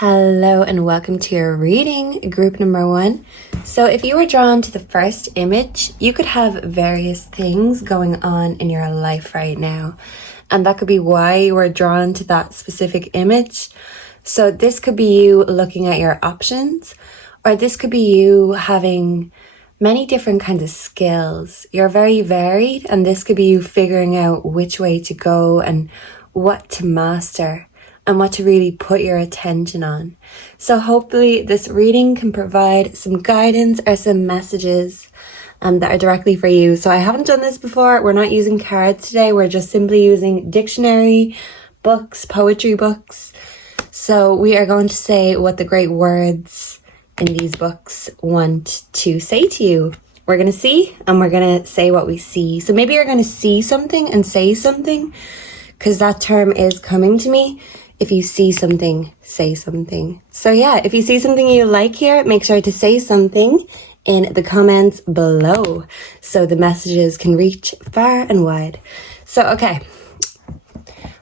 Hello and welcome to your reading, group number 1. So if you were drawn to the first image, you could have various things going on in your life right now. And that could be why you were drawn to that specific image. So this could be you looking at your options, or this could be you having many different kinds of skills. You're very varied, and this could be you figuring out which way to go and what to master and what to really put your attention on. So hopefully this reading can provide some guidance or some messages that are directly for you. So I haven't done this before. We're not using cards today. We're just simply using dictionary, books, poetry books. So we are going to say what the great words in these books want to say to you. We're going to see and we're going to say what we see. So maybe you're going to see something and say something, because that term is coming to me. If you see something, say something. So yeah, if you see something you like here, make sure to say something in the comments below so the messages can reach far and wide. So okay,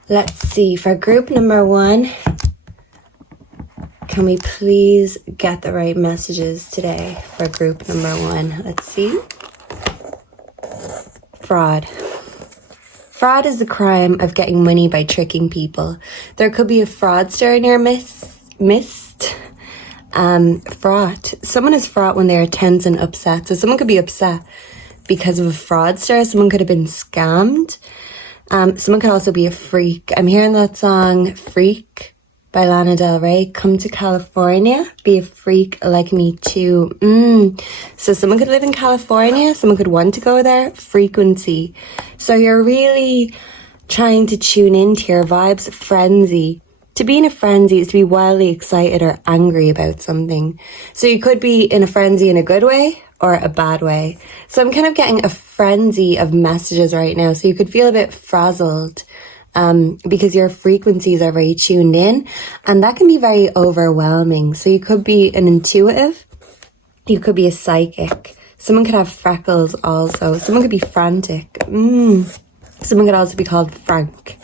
let's see. For group number 1, can we please get the right messages today for group number 1? Let's see. Fraud. Fraud is the crime of getting money by tricking people. There could be a fraudster in your midst. Fraught. Someone is fraught when they are tense and upset. So someone could be upset because of a fraudster. Someone could have been scammed. Someone could also be a freak. I'm hearing that song, Freak, by Lana Del Rey. Come to California, be a freak like me too. So someone could live in California, someone could want to go there. Frequency. So you're really trying to tune into your vibes. Frenzy. To be in a frenzy is to be wildly excited or angry about something. So you could be in a frenzy in a good way or a bad way. So I'm kind of getting a frenzy of messages right now. So you could feel a bit frazzled. Because your frequencies are very tuned in, and that can be very overwhelming. So you could be an intuitive, you could be a psychic, someone could have freckles also, someone could be frantic, someone could also be called Frank.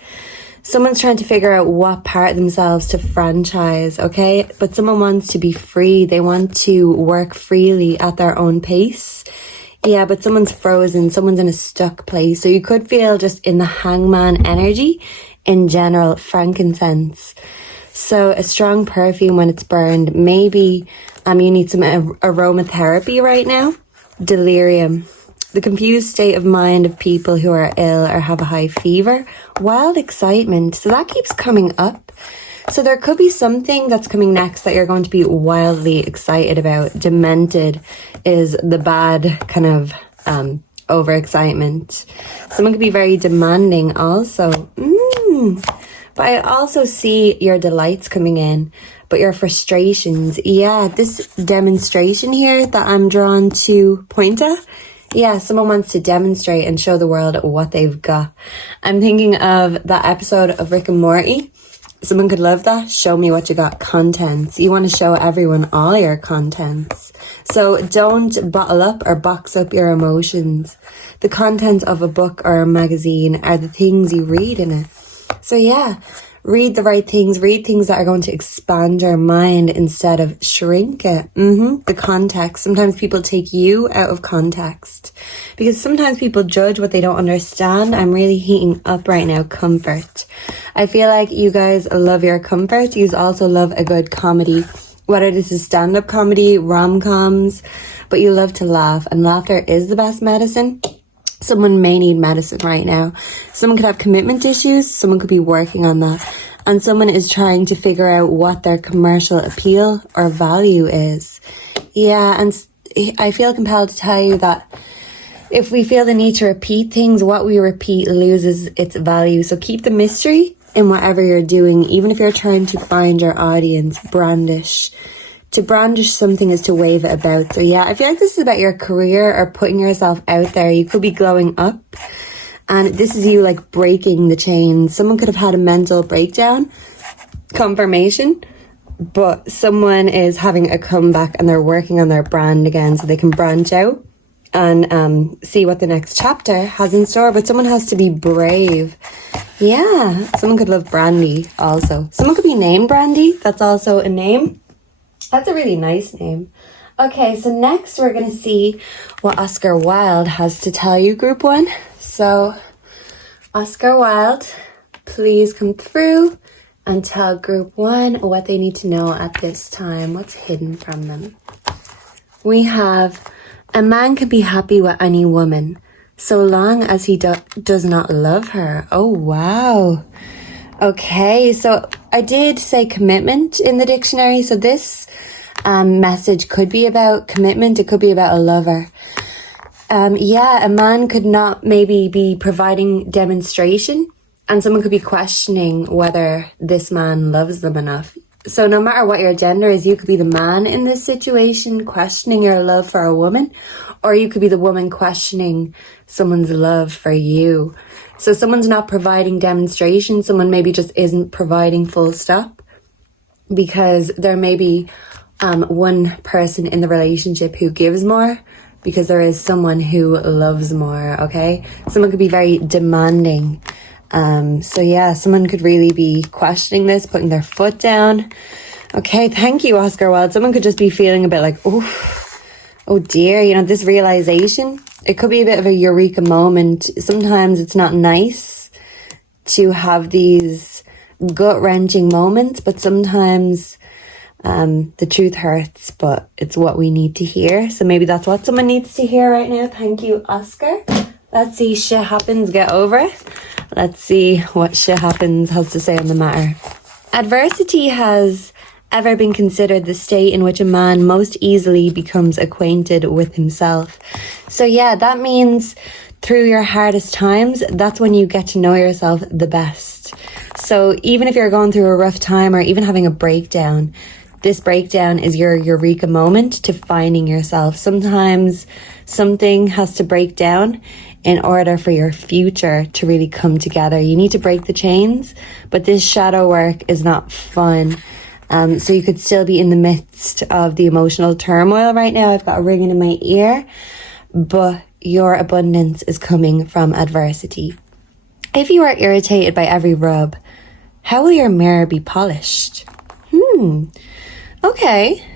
Someone's trying to figure out what part of themselves to franchise, okay? But someone wants to be free, they want to work freely at their own pace. Yeah, but someone's frozen, someone's in a stuck place. So you could feel just in the hangman energy in general, frankincense. So a strong perfume when it's burned. Maybe you need some aromatherapy right now. Delirium. The confused state of mind of people who are ill or have a high fever. Wild excitement. So that keeps coming up. So there could be something that's coming next that you're going to be wildly excited about. Demented is the bad kind of overexcitement. Someone could be very demanding also. But I also see your delights coming in, but your frustrations. Yeah, this demonstration here that I'm drawn to point at. Yeah, someone wants to demonstrate and show the world what they've got. I'm thinking of that episode of Rick and Morty. Someone could love that. Show me what you got. Contents. You want to show everyone all your contents. So don't bottle up or box up your emotions. The contents of a book or a magazine are the things you read in it. So yeah, read the right things. Read things that are going to expand your mind instead of shrink it. The context. Sometimes people take you out of context because sometimes people judge what they don't understand. I'm really heating up right now. Comfort. I feel like you guys love your comfort. You also love a good comedy, whether this is stand-up comedy, rom-coms, but you love to laugh, and laughter is the best medicine. Someone may need medicine right now. Someone could have commitment issues. Someone could be working on that. And someone is trying to figure out what their commercial appeal or value is. Yeah, and I feel compelled to tell you that if we feel the need to repeat things, what we repeat loses its value. So keep the mystery in whatever you're doing, even if you're trying to find your audience. Brandish. To brandish something is to wave it about. So yeah, I feel like this is about your career or putting yourself out there. You could be glowing up. And this is you like breaking the chains. Someone could have had a mental breakdown. Confirmation. But someone is having a comeback and they're working on their brand again so they can branch out and see what the next chapter has in store. But someone has to be brave. Yeah, someone could love Brandy also. Someone could be named Brandy. That's also a name. That's a really nice name. Okay, so next we're going to see what Oscar Wilde has to tell you, Group 1. So, Oscar Wilde, please come through and tell Group 1 what they need to know at this time. What's hidden from them? We have, a man can be happy with any woman, so long as he does not love her. Oh, wow. Okay, so I did say commitment in the dictionary, so this message could be about commitment. It could be about a lover. A man could not maybe be providing demonstration, and someone could be questioning whether this man loves them enough. So no matter what your gender is, you could be the man in this situation questioning your love for a woman, or you could be the woman questioning someone's love for you. So someone's not providing demonstration, someone maybe just isn't providing full stop, because there may be one person in the relationship who gives more, because there is someone who loves more, okay? Someone could be very demanding. Someone could really be questioning this, putting their foot down. Okay, thank you, Oscar Wilde. Someone could just be feeling a bit like, oh dear, this realization. It could be a bit of a eureka moment. Sometimes it's not nice to have these gut-wrenching moments, but sometimes the truth hurts, but it's what we need to hear. So maybe that's what someone needs to hear right now. Thank you, Oscar. Let's see, shit happens, get over it. Let's see what shit happens has to say on the matter. Adversity has ever been considered the state in which a man most easily becomes acquainted with himself. So yeah, that means through your hardest times, that's when you get to know yourself the best. So even if you're going through a rough time or even having a breakdown, this breakdown is your eureka moment to finding yourself. Sometimes something has to break down in order for your future to really come together. You need to break the chains, but this shadow work is not fun. So you could still be in the midst of the emotional turmoil right now. I've got a ringing in my ear, but your abundance is coming from adversity. If you are irritated by every rub, how will your mirror be polished? Okay.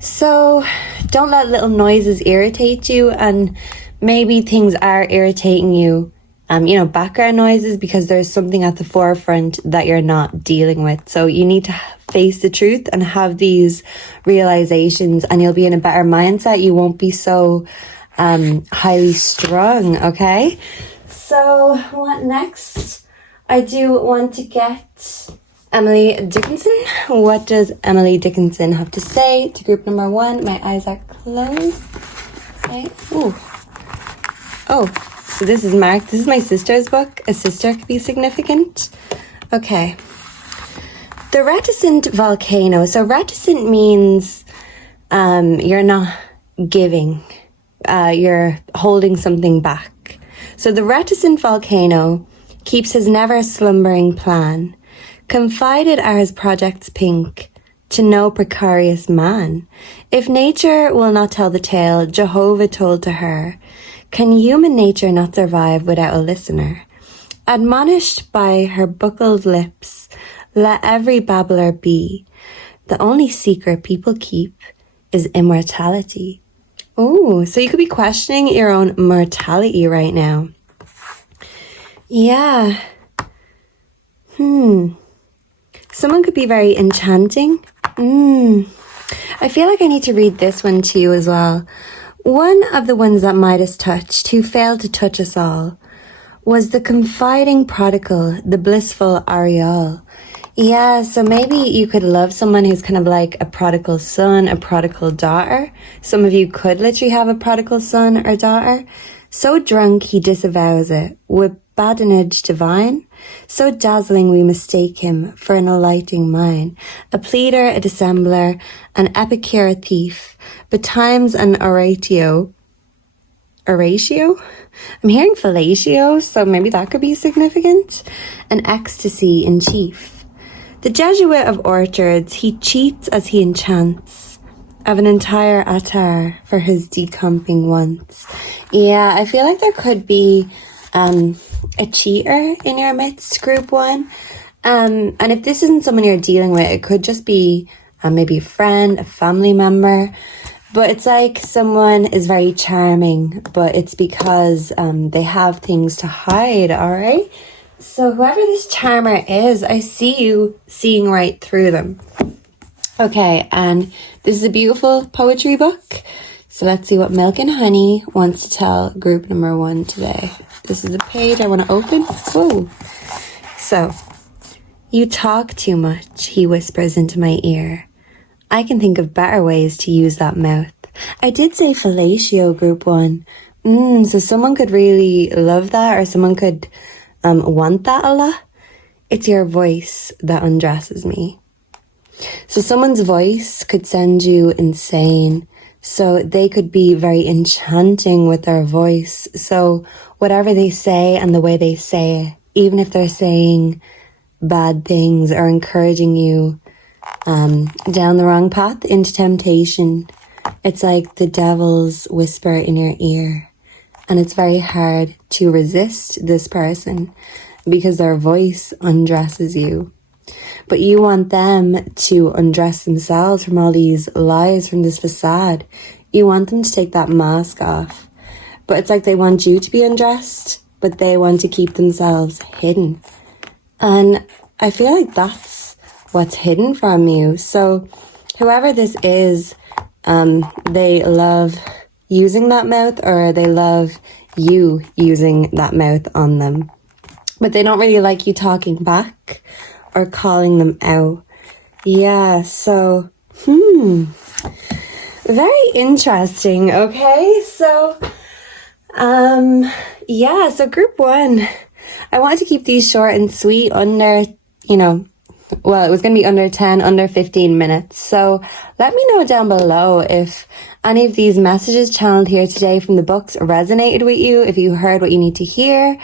So don't let little noises irritate you, and maybe things are irritating you, background noises, because there's something at the forefront that you're not dealing with. So you need to face the truth and have these realizations, and you'll be in a better mindset. You won't be so highly strung, okay? So what next? I do want to get Emily Dickinson. What does Emily Dickinson have to say to group number 1? My eyes are closed. Okay. Ooh. Oh, so this is marked. This is my sister's book. A sister could be significant. Okay. The reticent volcano. So reticent means you're not giving. You're holding something back. So the reticent volcano keeps his never slumbering plan. Confided are his projects pink to no precarious man. If nature will not tell the tale Jehovah told to her, can human nature not survive without a listener? Admonished by her buckled lips, let every babbler be. The only secret people keep is immortality. Oh, so you could be questioning your own mortality right now. Yeah. Someone could be very enchanting. I feel like I need to read this one to you as well. One of the ones that Midas touched, who failed to touch us all, was the confiding prodigal, the blissful Ariel. Yeah, so maybe you could love someone who's kind of like a prodigal son, a prodigal daughter. Some of you could literally have a prodigal son or daughter. So drunk he disavows it, with badinage divine. So dazzling we mistake him for an alighting mine. A pleader, a dissembler, an epicure, a thief, betimes an oratio. Oratio? I'm hearing fellatio, so maybe that could be significant. An ecstasy in chief. The Jesuit of orchards, he cheats as he enchants. of an entire attar for his decumping once. Yeah, I feel like there could be a cheater in your midst, group one. And if this isn't someone you're dealing with, it could just be maybe a friend, a family member. But it's like someone is very charming, but it's because they have things to hide, all right? So whoever this charmer is, I see you seeing right through them. Okay, and this is a beautiful poetry book. So let's see what Milk and Honey wants to tell group number one today. This is a page I want to open. Whoa. So, you talk too much, he whispers into my ear. I can think of better ways to use that mouth. I did say fellatio, group one. So someone could really love that, or someone could want that a lot. It's your voice that undresses me. So someone's voice could send you insane. So they could be very enchanting with their voice. So whatever they say and the way they say it, even if they're saying bad things or encouraging you down the wrong path into temptation, it's like the devil's whisper in your ear. And it's very hard to resist this person because their voice undresses you. But you want them to undress themselves from all these lies, from this facade. You want them to take that mask off. But it's like they want you to be undressed, but they want to keep themselves hidden. And I feel like that's what's hidden from you. So whoever this is, they love using that mouth, or they love you using that mouth on them. But they don't really like you talking back or calling them out. Yeah, so, very interesting, okay? So, yeah, so group one, I wanted to keep these short and sweet, under, well, it was going to be under 10, under 15 minutes. So let me know down below if any of these messages channeled here today from the books resonated with you, if you heard what you need to hear.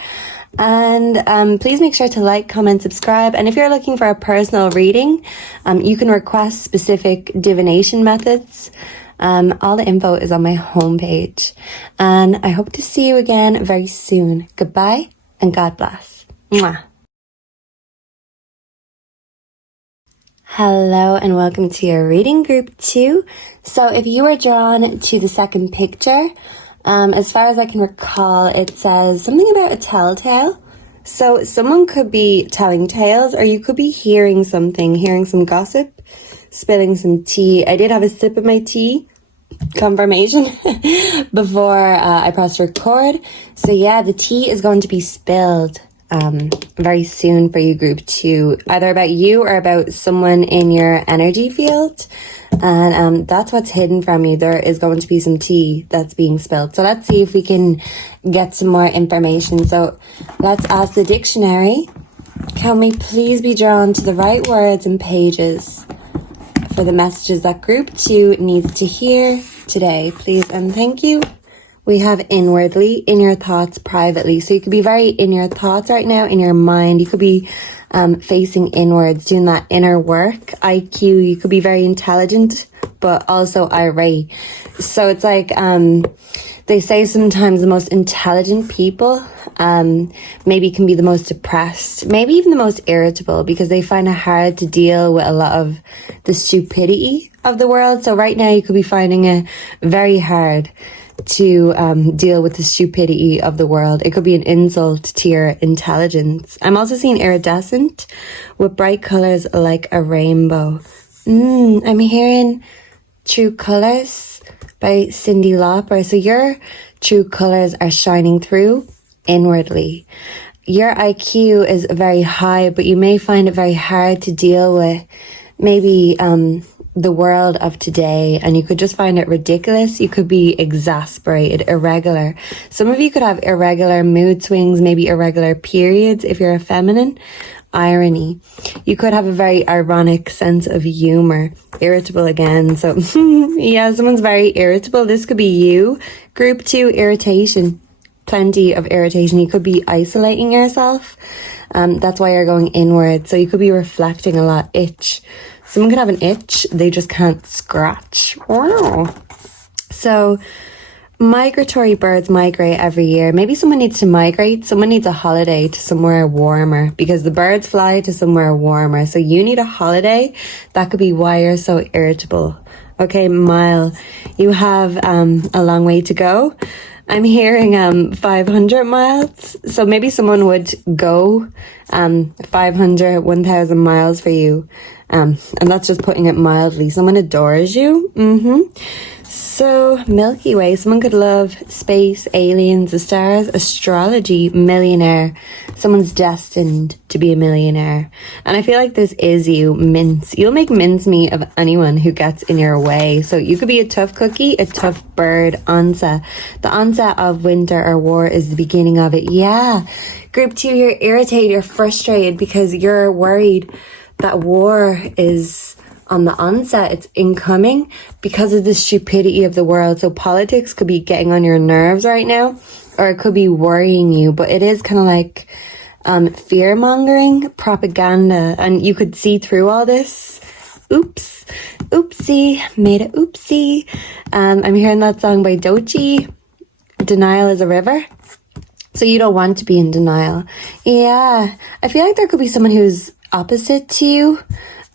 And please make sure to like, comment, subscribe. And if you're looking for a personal reading, you can request specific divination methods. All the info is on my homepage. And I hope to see you again very soon. Goodbye and God bless. Mwah. Hello and welcome to your reading, group 2. So if you were drawn to the second picture, as far as I can recall, it says something about a telltale. So someone could be telling tales, or you could be hearing something, hearing some gossip, spilling some tea. I did have a sip of my tea, confirmation, before I pressed record. So yeah, the tea is going to be spilled very soon for you, group 2, either about you or about someone in your energy field. And that's what's hidden from you. There is going to be some tea that's being spilled. So let's see if we can get some more information. So let's ask the dictionary, can we please be drawn to the right words and pages for the messages that group 2 needs to hear today, please and thank you. We have inwardly, in your thoughts, privately. So you could be very in your thoughts right now, in your mind. You could be facing inwards, doing that inner work. IQ, you could be very intelligent, but also irate. So it's like, they say sometimes the most intelligent people maybe can be the most depressed, maybe even the most irritable, because they find it hard to deal with a lot of the stupidity of the world. So right now you could be finding it very hard to deal with the stupidity of the world. It could be an insult to your intelligence. I'm also seeing iridescent with bright colors like a rainbow. I'm hearing True Colors by Cyndi Lauper. So your true colors are shining through inwardly. Your IQ is very high, but you may find it very hard to deal with maybe the world of today, and you could just find it ridiculous. You could be exasperated, irregular. Some of you could have irregular mood swings, maybe irregular periods if you're a feminine. Irony. You could have a very ironic sense of humor. Irritable again. So yeah, someone's very irritable. This could be you. Group 2, irritation. Plenty of irritation. You could be isolating yourself. That's why you're going inward. So you could be reflecting a lot. Itch. Someone could have an itch, they just can't scratch. Wow. So migratory birds migrate every year. Maybe someone needs to migrate. Someone needs a holiday to somewhere warmer, because the birds fly to somewhere warmer. So you need a holiday. That could be why you're so irritable. Okay, Mile, you have a long way to go. I'm hearing 500 miles. So maybe someone would go 500, 1,000 miles for you. And that's just putting it mildly. Someone adores you. So Milky Way, someone could love space, aliens, the stars, astrology, millionaire. Someone's destined to be a millionaire. And I feel like this is you, mince. You'll make mincemeat of anyone who gets in your way. So you could be a tough cookie, a tough bird, onset. The onset of winter or war is the beginning of it. Yeah. Group 2, you're irritated, you're frustrated because you're worried that war is on the onset, it's incoming because of the stupidity of the world. So politics could be getting on your nerves right now, or it could be worrying you, but it is kind of like fear mongering, propaganda, and you could see through all this. Oops, oopsie, made a oopsie. I'm hearing that song by Doechii, Denial is a River. So you don't want to be in denial. Yeah, I feel like there could be someone who's opposite to you,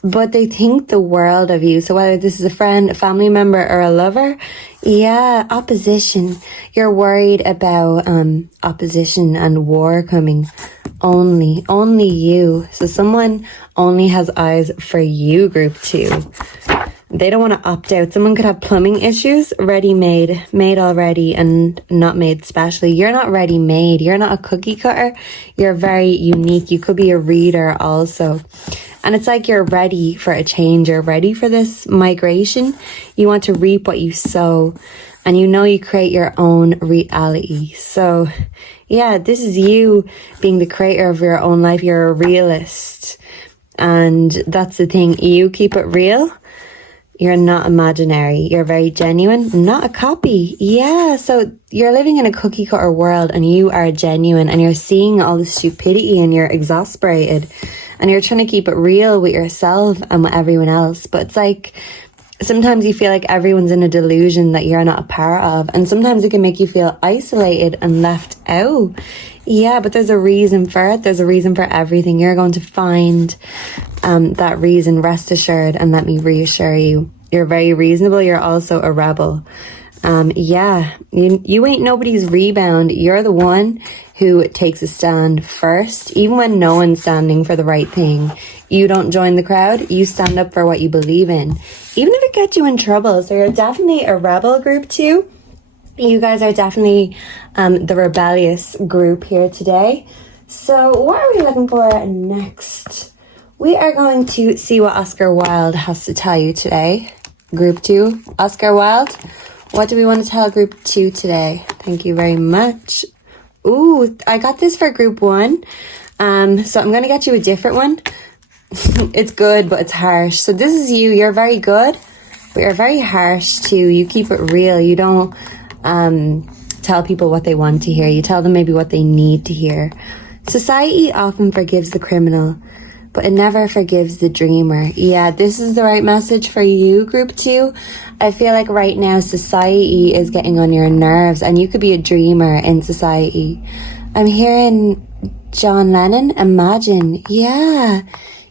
but they think the world of you. So whether this is a friend, a family member, or a lover, yeah, opposition. You're worried about opposition and war coming. Only you. So someone only has eyes for you, group 2. They don't want to opt out. Someone could have plumbing issues, ready-made, made already, and not made specially. You're not ready-made. You're not a cookie cutter. You're very unique. You could be a reader also. And it's like you're ready for a change. You're ready for this migration. You want to reap what you sow. And you know you create your own reality. So, yeah, this is you being the creator of your own life. You're a realist. And that's the thing. You keep it real. You're not imaginary. You're very genuine, not a copy. Yeah, so you're living in a cookie cutter world and you are genuine and you're seeing all the stupidity and you're exasperated and you're trying to keep it real with yourself and with everyone else. But it's like, sometimes you feel like everyone's in a delusion that you're not a part of, and sometimes it can make you feel isolated and left out. Yeah, but there's a reason for it. There's a reason for everything. You're going to find that reason, rest assured, and let me reassure you. You're very reasonable. You're also a rebel. Yeah, you ain't nobody's rebound. You're the one who takes a stand first, even when no one's standing for the right thing. You don't join the crowd. You stand up for what you believe in, even if it gets you in trouble. So you're definitely a rebel, group 2. You guys are definitely the rebellious group here today. So what are we looking for next? We are going to see what Oscar Wilde has to tell you today. Group 2, Oscar Wilde. What do we want to tell group 2 today? Thank you very much. Ooh, I got this for group 1. So I'm going to get you a different one. It's good, but it's harsh. So this is you. You're very good, but you're very harsh too. You keep it real. You don't tell people what they want to hear. You tell them maybe what they need to hear. Society often forgives the criminal, but it never forgives the dreamer. Yeah, this is the right message for you, group 2. I feel like right now society is getting on your nerves, and you could be a dreamer in society. I'm hearing John Lennon, Imagine. Yeah,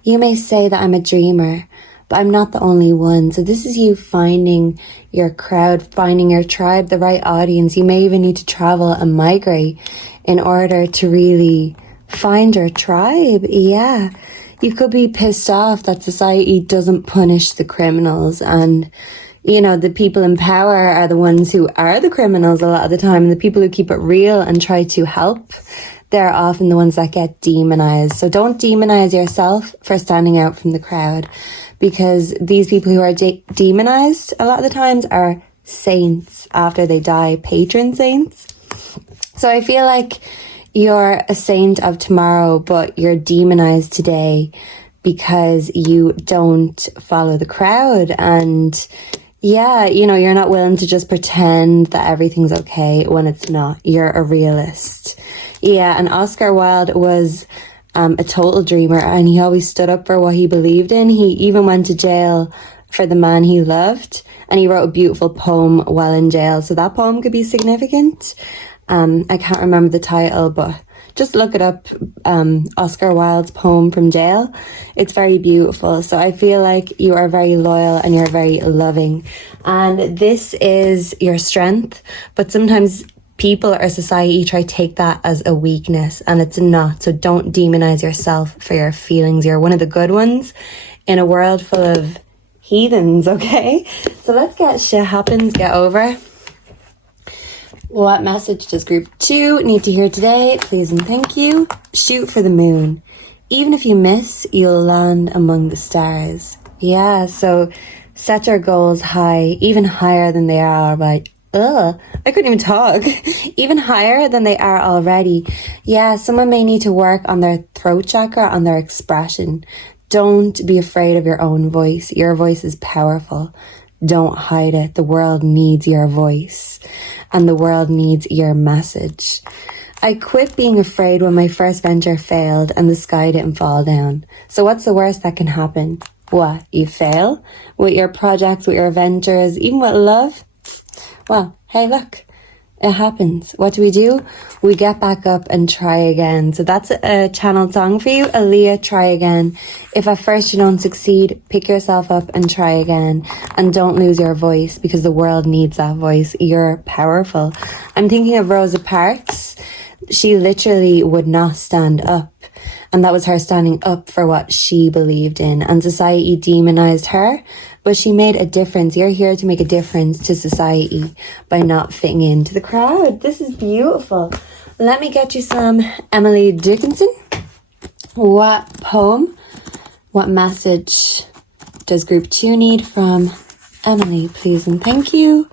you may say that I'm a dreamer, but I'm not the only one. So this is you finding your crowd, finding your tribe, the right audience. You may even need to travel and migrate in order to really find your tribe. Yeah. You could be pissed off that society doesn't punish the criminals, and you know, the people in power are the ones who are the criminals a lot of the time, and the people who keep it real and try to help, they're often the ones that get demonized. So don't demonize yourself for standing out from the crowd, because these people who are demonized a lot of the times are saints after they die, patron saints. So I feel like you're a saint of tomorrow, but you're demonized today because you don't follow the crowd. And yeah, you know, you're not willing to just pretend that everything's okay when it's not. You're a realist. Yeah, and Oscar Wilde was a total dreamer, and he always stood up for what he believed in. He even went to jail for the man he loved, and he wrote a beautiful poem while in jail. So that poem could be significant. I can't remember the title, but just look it up. Oscar Wilde's poem from jail. It's very beautiful. So I feel like you are very loyal and you're very loving. And this is your strength. But sometimes people or society try to take that as a weakness, and it's not. So don't demonize yourself for your feelings. You're one of the good ones in a world full of heathens, okay? So let's get shit happens, get over. What message does group 2 need to hear today? Please and thank you. Shoot for the moon. Even if you miss, you'll land among the stars. Yeah, so set your goals high, even higher than they are already. I couldn't even talk. Even higher than they are already. Yeah, someone may need to work on their throat chakra, on their expression. Don't be afraid of your own voice. Your voice is powerful. Don't hide it. The world needs your voice, and the world needs your message. I quit being afraid when my first venture failed and the sky didn't fall down. So what's the worst that can happen? What? You fail? With your projects, with your ventures, even with love? Well, hey, look. It happens. What do? We get back up and try again. So that's a channeled song for you. Aaliyah, try again. If at first you don't succeed, pick yourself up and try again. And don't lose your voice, because the world needs that voice. You're powerful. I'm thinking of Rosa Parks. She literally would not stand up. And that was her standing up for what she believed in. And society demonized her. But she made a difference. You're here to make a difference to society by not fitting into the crowd. This is beautiful. Let me get you some Emily Dickinson. What poem, what message does group 2 need from Emily, please and thank you.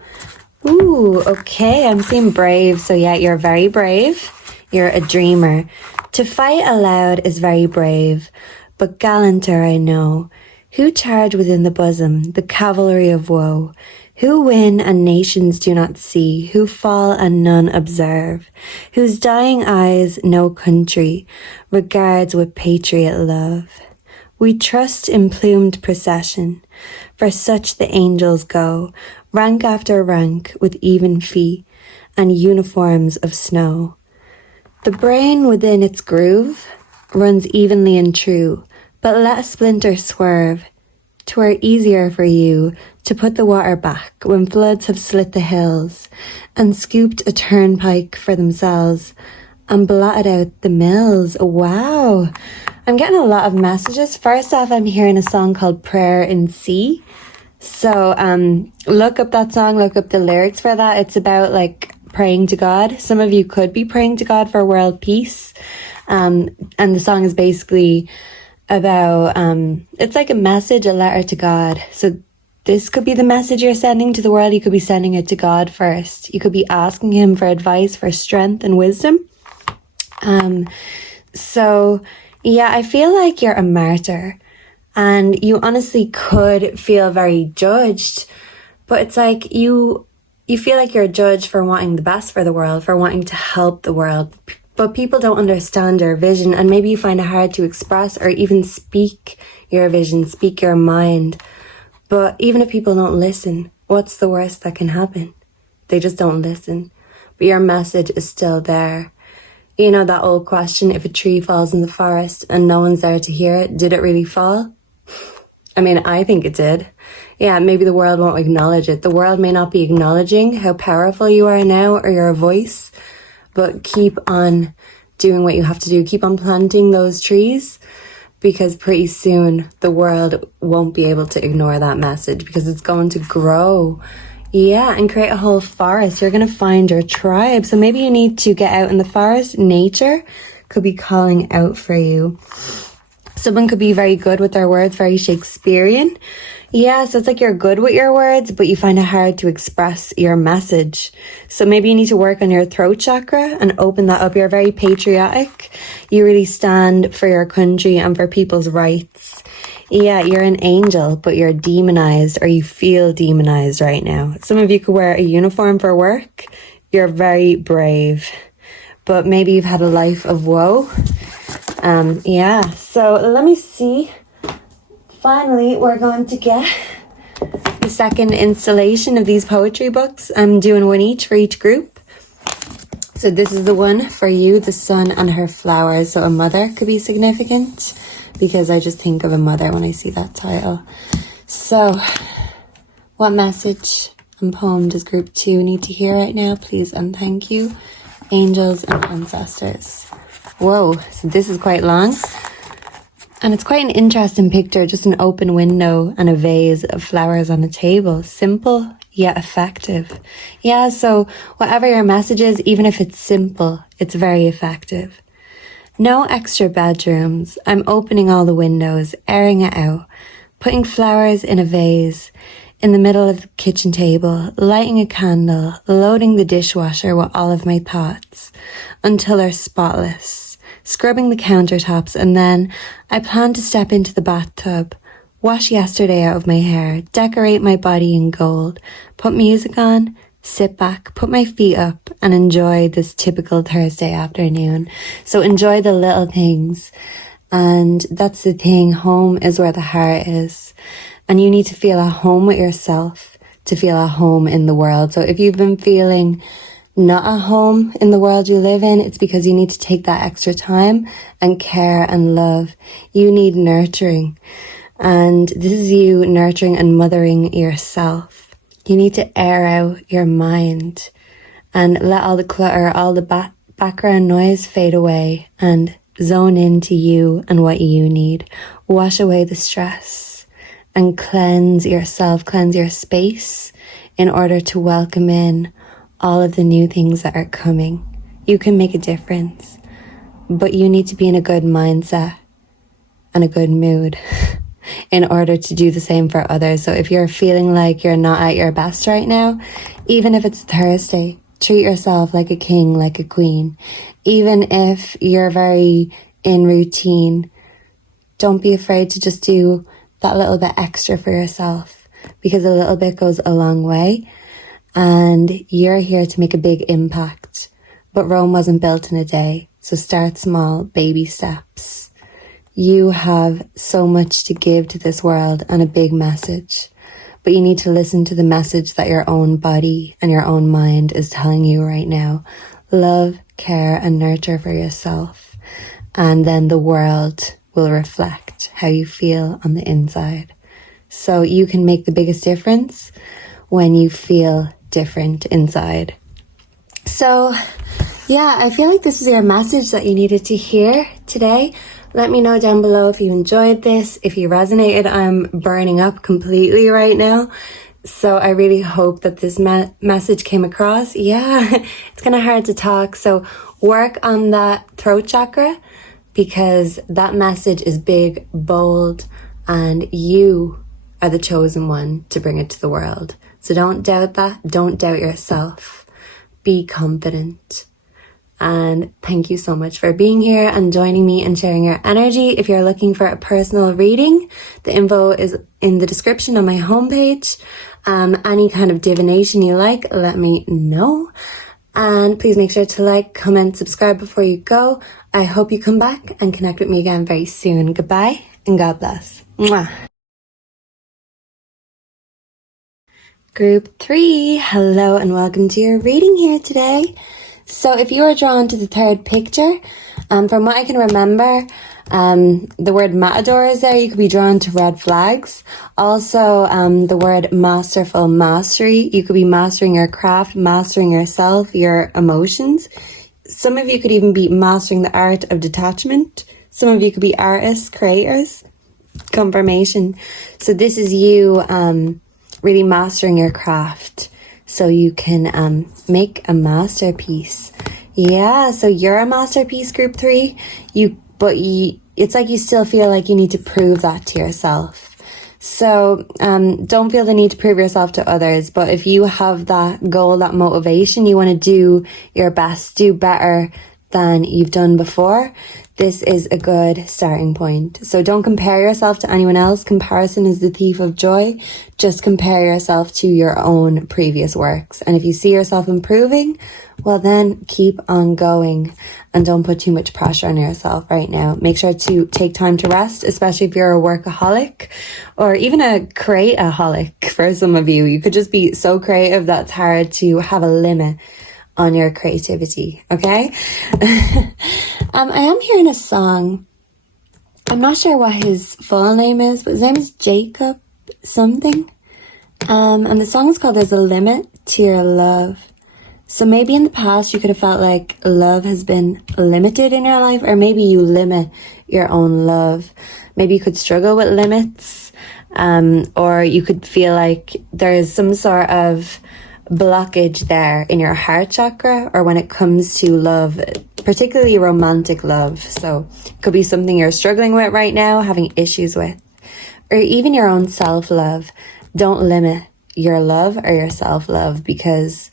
Ooh, okay, I'm seeing brave. So yeah, you're very brave. You're a dreamer. To fight aloud is very brave, but gallanter I know. Who charge within the bosom, the cavalry of woe? Who win and nations do not see, who fall and none observe? Whose dying eyes no country regards with patriot love? We trust in plumed procession, for such the angels go, rank after rank with even feet and uniforms of snow. The brain within its groove runs evenly and true, but let a splinter swerve. 'Twere easier for you to put the water back when floods have slit the hills and scooped a turnpike for themselves and blotted out the mills. Wow. I'm getting a lot of messages. First off, I'm hearing a song called Prayer in C. So look up that song, look up the lyrics for that. It's about like praying to God. Some of you could be praying to God for world peace. And the song is basically about, it's like a message, a letter to God. So this could be the message you're sending to the world. You could be sending it to God first. You could be asking him for advice, for strength and wisdom. So yeah, I feel like you're a martyr and you honestly could feel very judged, but it's like you feel like you're judged for wanting the best for the world, for wanting to help the world. But people don't understand your vision, and maybe you find it hard to express or even speak your vision, speak your mind. But even if people don't listen, what's the worst that can happen? They just don't listen. But your message is still there. You know that old question, if a tree falls in the forest and no one's there to hear it, did it really fall? I mean, I think it did. Yeah, maybe the world won't acknowledge it. The world may not be acknowledging how powerful you are now or your voice. But keep on doing what you have to do. Keep on planting those trees, because pretty soon the world won't be able to ignore that message, because it's going to grow. Yeah, and create a whole forest. You're going to find your tribe. So maybe you need to get out in the forest. Nature could be calling out for you. Someone could be very good with their words, very Shakespearean. Yeah, so it's like you're good with your words, but you find it hard to express your message. So maybe you need to work on your throat chakra and open that up. You're very patriotic. You really stand for your country and for people's rights. Yeah, you're an angel, but you're demonized, or you feel demonized right now. Some of you could wear a uniform for work. You're very brave, but maybe you've had a life of woe. Yeah, so let me see. Finally, we're going to get the second installation of these poetry books. I'm doing one each for each group. So this is the one for you, The Sun and Her Flowers. So a mother could be significant because I just think of a mother when I see that title. So what message and poem does group 2 need to hear right now? Please and thank you, angels and ancestors. Whoa, so this is quite long. And it's quite an interesting picture, just an open window and a vase of flowers on a table. Simple, yet effective. Yeah, so whatever your message is, even if it's simple, it's very effective. No extra bedrooms. I'm opening all the windows, airing it out, putting flowers in a vase in the middle of the kitchen table, lighting a candle, loading the dishwasher with all of my thoughts until they're spotless, scrubbing the countertops, and then I plan to step into the bathtub, wash yesterday out of my hair, decorate my body in gold, put music on, sit back, put my feet up, and enjoy this typical Thursday afternoon. So enjoy the little things. And that's the thing, home is where the heart is. And you need to feel at home with yourself to feel at home in the world. So if you've been feeling not at home in the world you live in, it's because you need to take that extra time and care and love. You need nurturing. And this is you nurturing and mothering yourself. You need to air out your mind and let all the clutter, all the background noise fade away and zone into you and what you need. Wash away the stress and cleanse yourself, cleanse your space in order to welcome in all of the new things that are coming. You can make a difference, but you need to be in a good mindset and a good mood in order to do the same for others. So if you're feeling like you're not at your best right now, even if it's Thursday, treat yourself like a king, like a queen. Even if you're very in routine, don't be afraid to just do that little bit extra for yourself, because a little bit goes a long way. And you're here to make a big impact. But Rome wasn't built in a day. So start small, baby steps. You have so much to give to this world and a big message. But you need to listen to the message that your own body and your own mind is telling you right now. Love, care, and nurture for yourself. And then the world will reflect how you feel on the inside. So you can make the biggest difference when you feel different inside. So yeah, I feel like this was your message that you needed to hear today. Let me know down below if you enjoyed this, if you resonated. I'm burning up completely right now. So I really hope that this message came across. Yeah, it's kind of hard to talk. So work on that throat chakra, because that message is big, bold, and you are the chosen one to bring it to the world. So don't doubt that. Don't doubt yourself. Be confident. And thank you so much for being here and joining me and sharing your energy. If you're looking for a personal reading, the info is in the description on my homepage. Any kind of divination you like, let me know. And please make sure to like, comment, subscribe before you go. I hope you come back and connect with me again very soon. Goodbye and God bless. Mwah. Group 3, hello and welcome to your reading here today. So if you are drawn to the third picture, from what I can remember, the word matador is there. You could be drawn to red flags. Also, the word masterful, mastery. You could be mastering your craft, mastering yourself, your emotions. Some of you could even be mastering the art of detachment. Some of you could be artists, creators. Confirmation. So this is you really mastering your craft so you can make a masterpiece. Yeah, so you're a masterpiece, group 3. It's like you still feel like you need to prove that to yourself. So don't feel the need to prove yourself to others. But if you have that goal, that motivation, you want to do your best, do better than you've done before, this is a good starting point. So don't compare yourself to anyone else. Comparison is the thief of joy. Just compare yourself to your own previous works. And if you see yourself improving, well then keep on going and don't put too much pressure on yourself right now. Make sure to take time to rest, especially if you're a workaholic or even a create-aholic for some of you. You could just be so creative that it's hard to have a limit on your creativity, okay? I am hearing a song. I'm not sure what his full name is, but his name is Jacob something. And the song is called There's a Limit to Your Love. So maybe in the past you could have felt like love has been limited in your life, or maybe you limit your own love. Maybe you could struggle with limits, or you could feel like there's some sort of blockage there in your heart chakra, or when it comes to love, particularly romantic love. So it could be something you're struggling with right now, having issues with, or even your own self-love. Don't limit your love or your self-love, because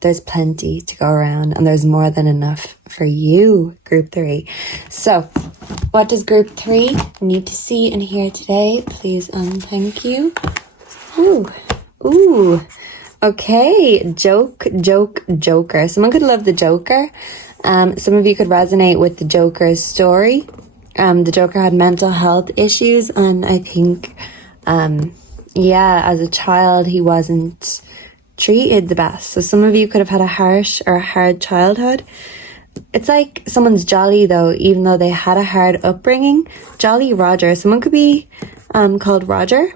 there's plenty to go around and there's more than enough for you, group 3. So what does group 3 need to see and hear today? Please and thank you. Ooh. Okay, Joker. Someone could love the Joker. Some of you could resonate with the Joker's story. The Joker had mental health issues, and I think, as a child, he wasn't treated the best. So some of you could have had a harsh or a hard childhood. It's like someone's jolly though, even though they had a hard upbringing. Jolly Roger. Someone could be called Roger.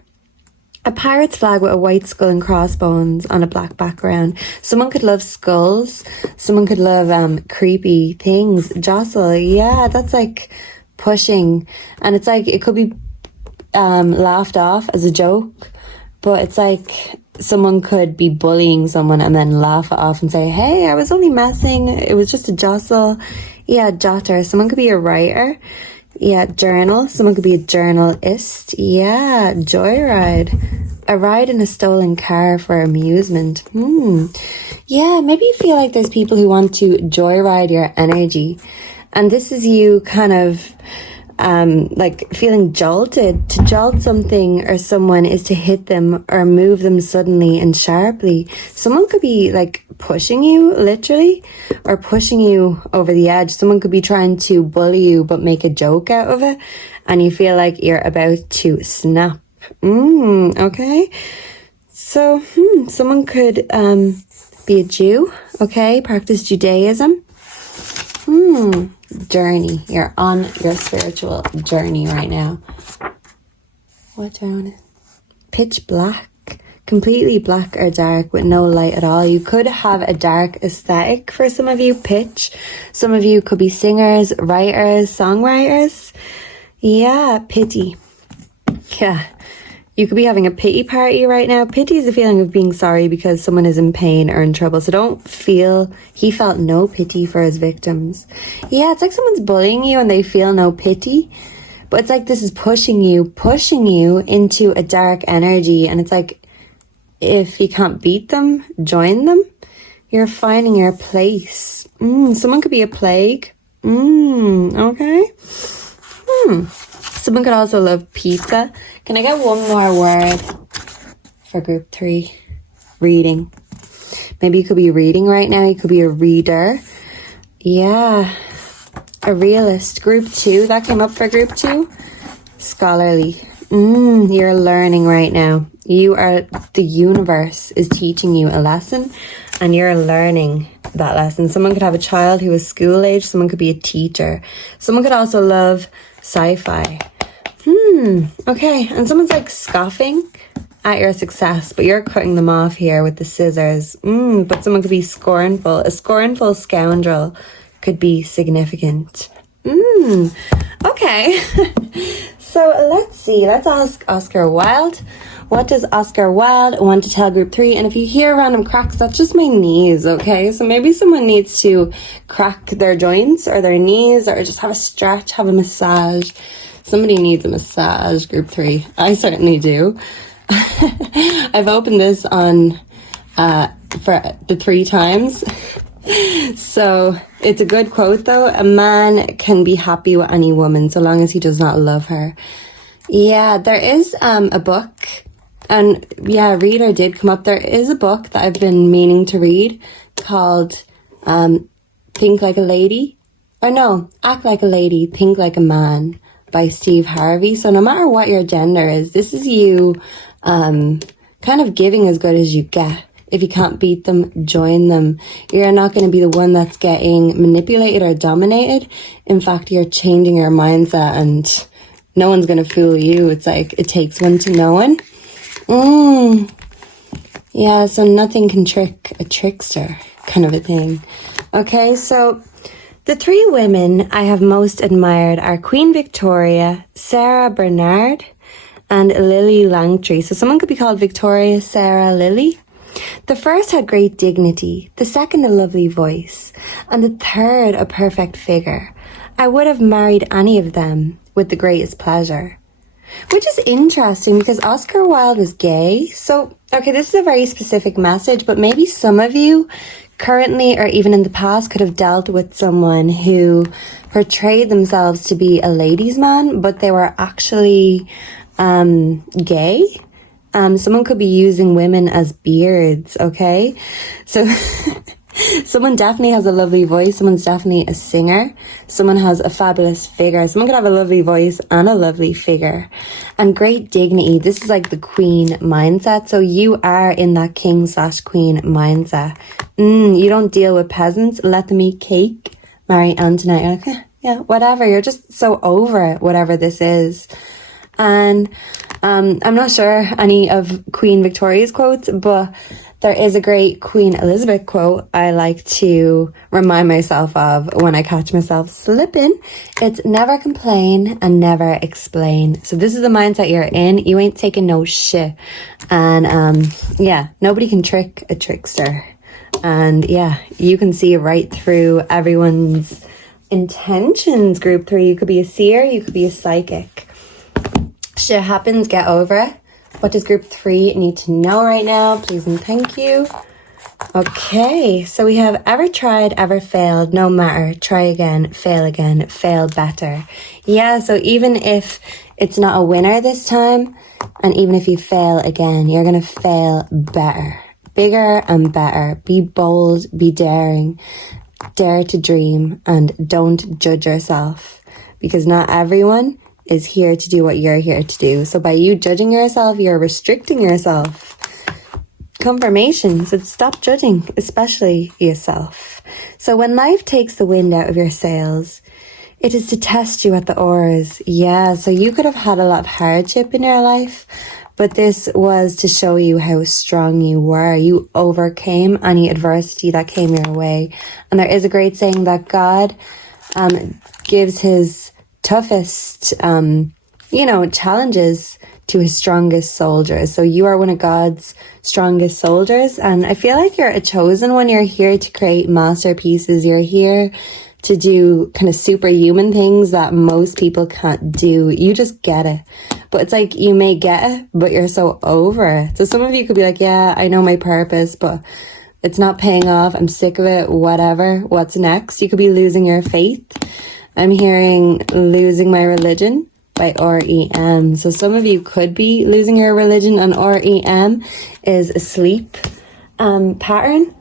A pirate's flag with a white skull and crossbones on a black background. Someone could love skulls. Someone could love creepy things. Jostle, yeah, that's like pushing. And it's like, it could be laughed off as a joke, but it's like someone could be bullying someone and then laugh it off and say, hey, I was only messing. It was just a jostle. Yeah, jotter. Someone could be a writer. Yeah, journal. Someone could be a journalist. Yeah, joyride. A ride in a stolen car for amusement. Yeah, maybe you feel like there's people who want to joyride your energy. And this is you kind of like feeling jolted. To jolt something or someone is to hit them or move them suddenly and sharply. Someone could be like pushing you literally, or pushing you over the edge. Someone could be trying to bully you but make a joke out of it, and you feel like you're about to snap. Okay, so someone could be a Jew, okay, practice Judaism. Journey. You're on your spiritual journey right now. What do I want to... Pitch black. Completely black or dark with no light at all. You could have a dark aesthetic for some of you. Pitch. Some of you could be singers, writers, songwriters. Yeah, pity. Yeah. You could be having a pity party right now. Pity is a feeling of being sorry because someone is in pain or in trouble. So don't feel, he felt no pity for his victims. Yeah, it's like someone's bullying you and they feel no pity. But it's like this is pushing you into a dark energy. And it's like, if you can't beat them, join them. You're finding your place. Someone could be a plague. Okay. Someone could also love pizza. Can I get one more word for group 3? Reading. Maybe you could be reading right now. You could be a reader. Yeah. A realist. Group 2. That came up for group 2. Scholarly. You're learning right now. The universe is teaching you a lesson and you're learning that lesson. Someone could have a child who is school age. Someone could be a teacher. Someone could also love sci-fi. Okay. And someone's like scoffing at your success, but you're cutting them off here with the scissors. But someone could be scornful. A scornful scoundrel could be significant. Okay. So let's see. Let's ask Oscar Wilde. What does Oscar Wilde want to tell group 3? And if you hear random cracks, that's just my knees, okay? So maybe someone needs to crack their joints or their knees, or just have a stretch, have a massage. Somebody needs a massage, group 3. I certainly do. I've opened this on for the 3 times. So it's a good quote though. A man can be happy with any woman so long as he does not love her. Yeah, there is a book, and yeah, reader did come up. There is a book that I've been meaning to read called Think Like a Lady. Or no, Act Like a Lady, Think Like a Man by Steve Harvey. So no matter what your gender is, this is you kind of giving as good as you get. If you can't beat them, join them. You're not going to be the one that's getting manipulated or dominated. In fact, you're changing your mindset and no one's going to fool you. It's like it takes one to know one. Yeah, so nothing can trick a trickster kind of a thing. Okay, so the three women I have most admired are Queen Victoria, Sarah Bernard, and Lily Langtry. So someone could be called Victoria, Sarah, Lily. The first had great dignity, the second a lovely voice, and the third a perfect figure. I would have married any of them with the greatest pleasure. Which is interesting because Oscar Wilde was gay. So, okay, this is a very specific message, but maybe some of you currently or even in the past could have dealt with someone who portrayed themselves to be a ladies' man, but they were actually gay. Someone could be using women as beards, okay? So someone definitely has a lovely voice. Someone's definitely a singer. Someone has a fabulous figure. Someone could have a lovely voice and a lovely figure. And great dignity. This is like the queen mindset. So you are in that king/queen mindset. You don't deal with peasants. Let them eat cake. Marie Antoinette. You're like, yeah, whatever. You're just so over it, whatever this is. And I'm not sure any of Queen Victoria's quotes, but there is a great Queen Elizabeth quote I like to remind myself of when I catch myself slipping. It's never complain and never explain. So this is the mindset you're in. You ain't taking no shit. And yeah, nobody can trick a trickster. And yeah, you can see right through everyone's intentions. Group 3, you could be a seer, you could be a psychic. Shit happens, get over it. What does group 3 need to know right now? Please and thank you. Okay, so we have ever tried, ever failed, no matter, try again, fail better. Yeah, so even if it's not a winner this time, and even if you fail again, you're going to fail better. Bigger and better. Be bold, be daring, dare to dream, and don't judge yourself. Because not everyone is here to do what you're here to do. So by you judging yourself, you're restricting yourself. Confirmation. So stop judging, especially yourself. So when life takes the wind out of your sails, it is to test you at the oars. Yeah, so you could have had a lot of hardship in your life, but this was to show you how strong you were. You overcame any adversity that came your way. And there is a great saying that God gives his toughest, challenges to his strongest soldiers. So you are one of God's strongest soldiers. And I feel like you're a chosen one. You're here to create masterpieces. You're here to do kind of superhuman things that most people can't do. You just get it. But it's like you may get it, but you're so over it. So some of you could be like, yeah, I know my purpose, but it's not paying off. I'm sick of it. Whatever. What's next? You could be losing your faith. I'm hearing losing my religion by REM. So some of you could be losing your religion, and REM is a sleep pattern.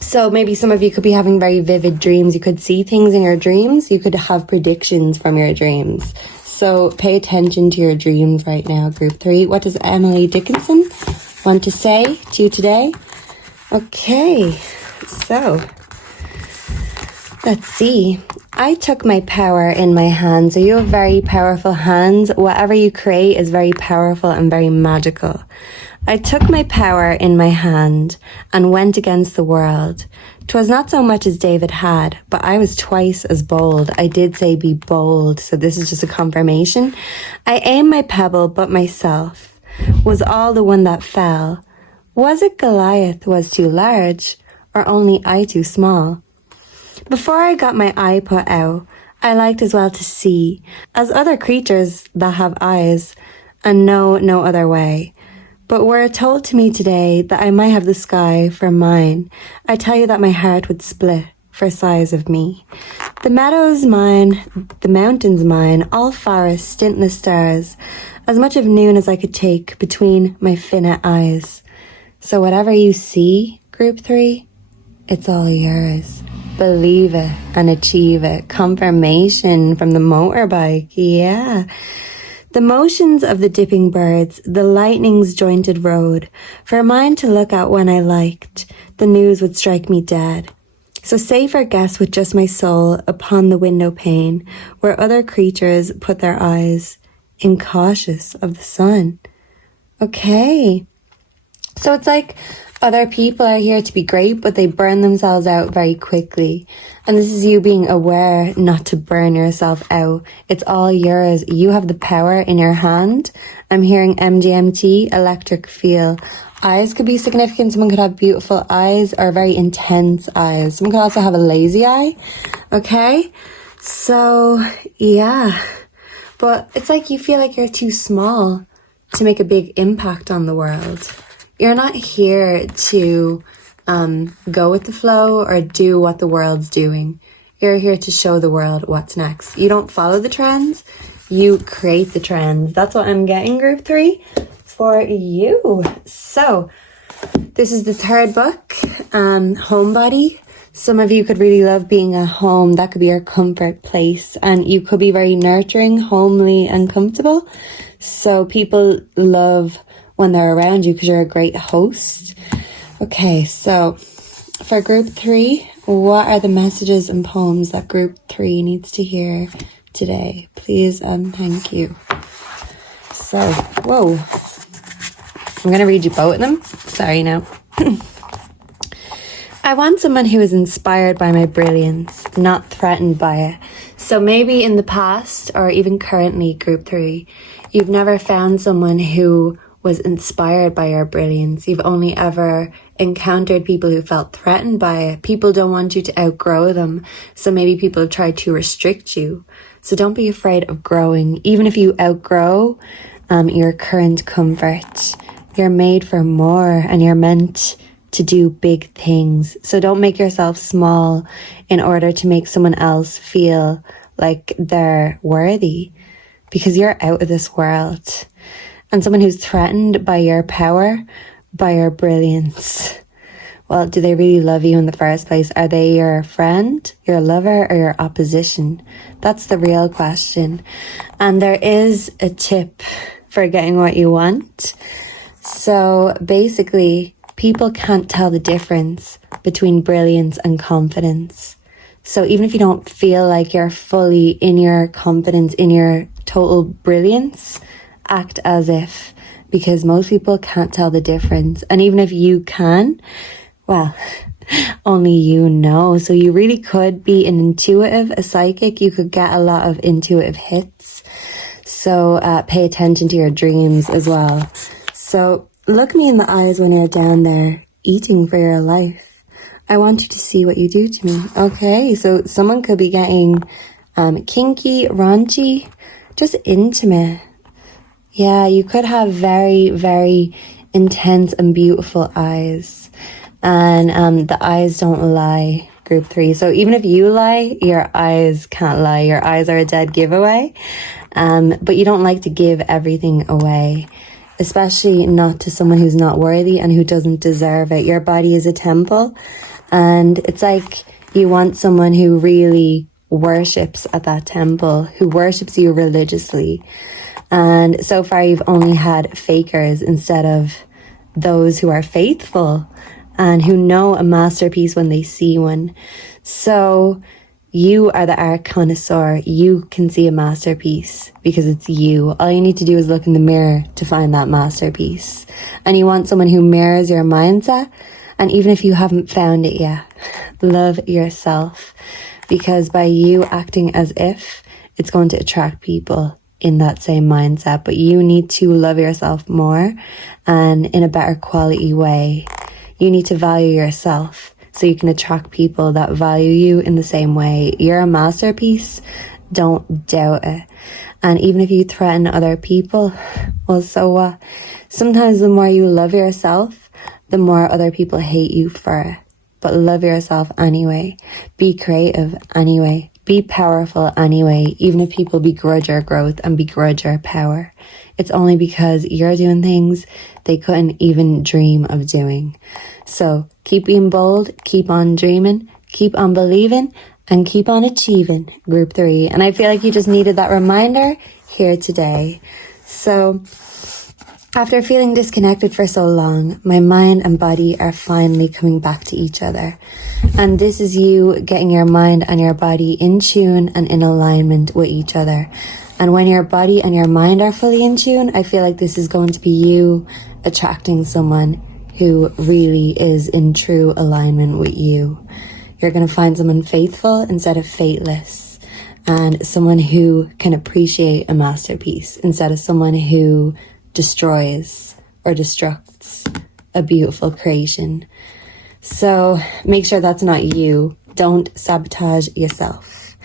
So maybe some of you could be having very vivid dreams. You could see things in your dreams. You could have predictions from your dreams. So pay attention to your dreams right now, group 3. What does Emily Dickinson want to say to you today? Okay, so let's see. I took my power in my hands. So you have very powerful hands. Whatever you create is very powerful and very magical. I took my power in my hand and went against the world. 'Twas not so much as David had, but I was twice as bold. I did say be bold, so this is just a confirmation. I aimed my pebble, but myself was all the one that fell. Was it Goliath was too large, or only I too small? Before I got my eye put out, I liked as well to see, as other creatures that have eyes, and know no other way. But were it told to me today that I might have the sky for mine, I tell you that my heart would split for size of me. The meadow's mine, the mountain's mine, all forest, stintless stars, as much of noon as I could take between my finite eyes. So whatever you see, Group 3, it's all yours. Believe it and achieve it. Confirmation from the motorbike, yeah. The motions of the dipping birds, the lightning's jointed road, for a mind to look at when I liked, the news would strike me dead. So safer guess with just my soul upon the window pane, where other creatures put their eyes, incautious of the sun. Okay. So it's like other people are here to be great, but they burn themselves out very quickly. And this is you being aware not to burn yourself out. It's all yours. You have the power in your hand. I'm hearing MGMT, electric feel. Eyes could be significant. Someone could have beautiful eyes or very intense eyes. Someone could also have a lazy eye. Okay? So, yeah. But it's like you feel like you're too small to make a big impact on the world. You're not here to go with the flow or do what the world's doing. You're here to show the world what's next. You don't follow the trends, you create the trends. That's what I'm getting, Group 3, for you. So, this is the third book, Homebody. Some of you could really love being at home. That could be your comfort place. And you could be very nurturing, homely, and comfortable. So people love when they're around you because you're a great host. Okay, so for Group 3, what are the messages and poems that Group 3 needs to hear today? Please and thank you. So, whoa. I'm going to read you both of them. Sorry now. I want someone who is inspired by my brilliance, not threatened by it. So maybe in the past or even currently, Group 3, you've never found someone who was inspired by your brilliance. You've only ever encountered people who felt threatened by it. People don't want you to outgrow them. So maybe people have tried to restrict you. So don't be afraid of growing. Even if you outgrow your current comfort, you're made for more and you're meant to do big things. So don't make yourself small in order to make someone else feel like they're worthy, because you're out of this world. And someone who's threatened by your power, by your brilliance, well, do they really love you in the first place? Are they your friend, your lover, or your opposition? That's the real question. And there is a tip for getting what you want. So basically, people can't tell the difference between brilliance and confidence. So even if you don't feel like you're fully in your confidence, in your total brilliance, act as if, because most people can't tell the difference. And even if you can, well, only you know. So you really could be an intuitive, a psychic. You could get a lot of intuitive hits. So pay attention to your dreams as well. So look me in the eyes when you're down there eating for your life. I want you to see what you do to me. Okay, so someone could be getting kinky, raunchy, just intimate. Yeah, you could have very, very intense and beautiful eyes. And the eyes don't lie, Group 3. So even if you lie, your eyes can't lie. Your eyes are a dead giveaway. But you don't like to give everything away, especially not to someone who's not worthy and who doesn't deserve it. Your body is a temple, and it's like you want someone who really worships at that temple, who worships you religiously. And so far you've only had fakers instead of those who are faithful and who know a masterpiece when they see one. So you are the art connoisseur. You can see a masterpiece because it's you. All you need to do is look in the mirror to find that masterpiece. And you want someone who mirrors your mindset. And even if you haven't found it yet, love yourself, because by you acting as if, it's going to attract people in that same mindset. But you need to love yourself more and in a better quality way. You need to value yourself so you can attract people that value you in the same way. You're a masterpiece. Don't doubt it. And even if you threaten other people, well, so what? Sometimes the more you love yourself, the more other people hate you for it. But love yourself anyway. Be creative anyway. Be powerful anyway, even if people begrudge your growth and begrudge your power. It's only because you're doing things they couldn't even dream of doing. So keep being bold, keep on dreaming, keep on believing, and keep on achieving, Group 3. And I feel like you just needed that reminder here today. So after feeling disconnected for so long, my mind and body are finally coming back to each other. And this is you getting your mind and your body in tune and in alignment with each other. And when your body and your mind are fully in tune, I feel like this is going to be you attracting someone who really is in true alignment with you. You're going to find someone faithful instead of fateless, and someone who can appreciate a masterpiece instead of someone who destroys or destructs a beautiful creation. So make sure that's not you. Don't sabotage yourself.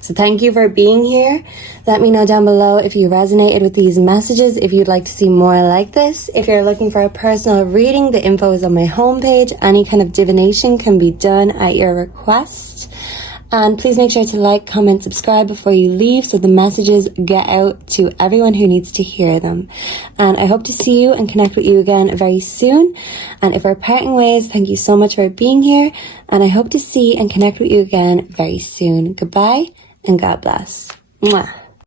So thank you for being here. Let me know down below if you resonated with these messages, if you'd like to see more like this. If you're looking for a personal reading, the info is on my homepage. Any kind of divination can be done at your request. And please make sure to like, comment, subscribe before you leave so the messages get out to everyone who needs to hear them. And I hope to see you and connect with you again very soon. And if we're parting ways, thank you so much for being here. And I hope to see and connect with you again very soon. Goodbye and God bless. Mwah.